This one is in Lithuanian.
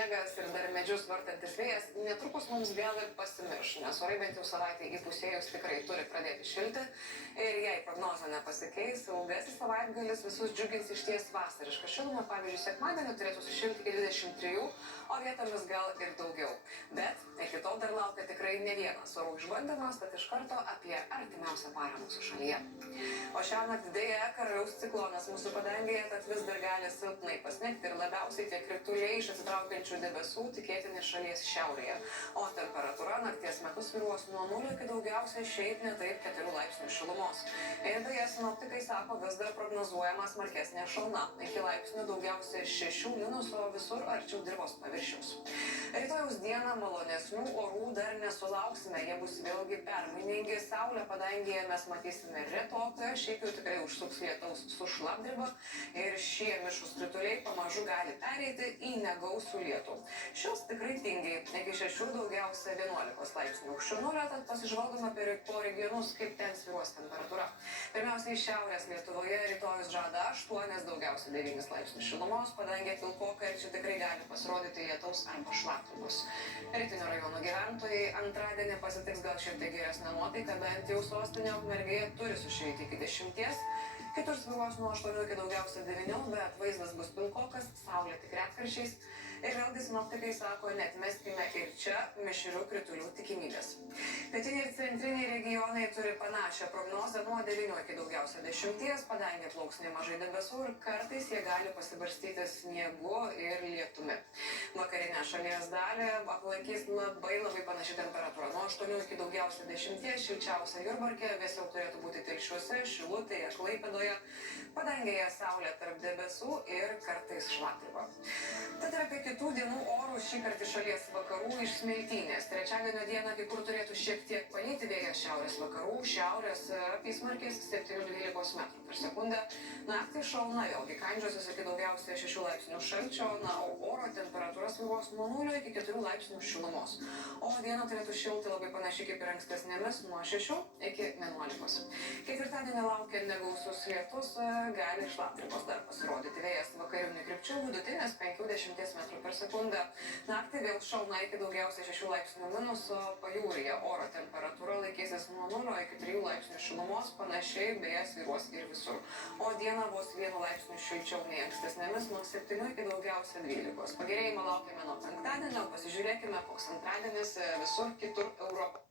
sniegas ir dar medžius vartantis vėjas netrukus mums vėl ir pasimirš, nes orai bent jau savaitę įpusėjus tikrai turi pradėti šilti ir jei prognozė nepasikeis, ilgasis savaitgalis visus džiugins išties vasarišką šilumą, pavyzdžiui, sekmadienį turėtų sušilti iki 23, o vietomis gal ir daugiau. Bet iki tol dar laukia tikrai ne vienas orų išbandymas, tad iš karto apie artimiausią parą mūsų šalyje. O šiąnakt dėja karaliaus ciklonas mūsų padangėje, tad vis dar gali silpnai pasnigti ir labiausiai tie krituliai iš atsitraukiančių debesų tikėtini šalies šiaurėje. O temperatūra nakties metu svyruos nuo 0 iki daugiausiai šiaip ne taip 4 laipsnių šilumos. Ir beje, sinoptikai sako, vis dar prognozuojama smarkesnė šalna. Iki laipsnių daugiausiai 6 minus, o visur arčiau dirvos paviršiaus. Rytojaus dieną malonesnių orų dar nesulauksime, jie bus vėlgi permainingi. Saulę padangėje mes matysime retokai, šiaip jau tikrai užsuks lietaus su šlapdriba ir šie mišrūs krituliai pamažu gali pereiti į negausų lietų. Šios tikrai tingiai, iki 6 daugiausia 11 laipsnių aukščiau nulio, tad pasižvalgome po regionus, kaip ten svyruos temperatūra. Pirmiausiai šiaurės Lietuvoje rytojus žada 8, daugiausia 9 laipsnių šilumos, padangė pilkoka ir čia tikrai gali pasirodyti lietaus arba šlapdribos. Rytinių rajonų gyventojai antradienį pasitiks gal šiek tiek geresnę nuotaiką, bent jau sostinė Ukmergėje turi sušilti iki 10. Kitur svyruos nuo 8 iki daugiausia 9, bet vaizdas bus pilkokas, saulė tik retkarčiais. Ir vėlgi sinoptikai sako, neatmeskime ir čia mišrių kritulių tikimybės. Pietiniai ir centriniai regionai turi panašią prognozę nuo 9 iki daugiausia 10, padangė plauks nemažai debesų ir kartais jie gali pasibarstyti sniegu ir lietumi. Vakarinę šalies dalį aplankys labai panaši temperatūra. Nuo 8 iki daugiausia 10, šilčiausia Jurbarke, vėsiau turėtų būti Telšiuose, Šilutėje, Klaipėdoje. Padangėje saulė tarp debesų ir kartais šlapdriba. Tad ir apie kitų dienų orų šįkart iš šalies vakarų iš Smiltynės. Trečiadienio dieną kai kur turėtų šiek tiek palyti vėjas šiaurės vakarų, šiaurės apysmarkis 7-12 metrų per sekundę. Naktį šalna vėlgi kandžiosis iki daugiausiai 6 laipsnių šalčio, o oro temperatūra svyruos nuo 0 iki 4 laipsnių šilumos. O diena turėtų šilti labai panašiai kaip ir ankstesnėmis nuo 6 iki 11. Ketvirtadienį laukia negausus lietus, gali šlapdribos dar pasirodyti. Vėjas vakarinių krypčių vidutinės 50 metrų per sekundę. Naktį vėl šalna iki daugiausiai 6 laipsnių minus, o pajūryje oro temperatūra laikysis nuo 0 iki 3 laipsnių šilumos, panašiai beje svyruos ir visur. O dieną vos 1 laipsnių šilčiau nei ankstesnėmis nuo 7 iki daugiausia 12. Pagerėjimą laukiame nuo penktadienio, pasižiūrėkime, koks antradienis visur kitur Europoje.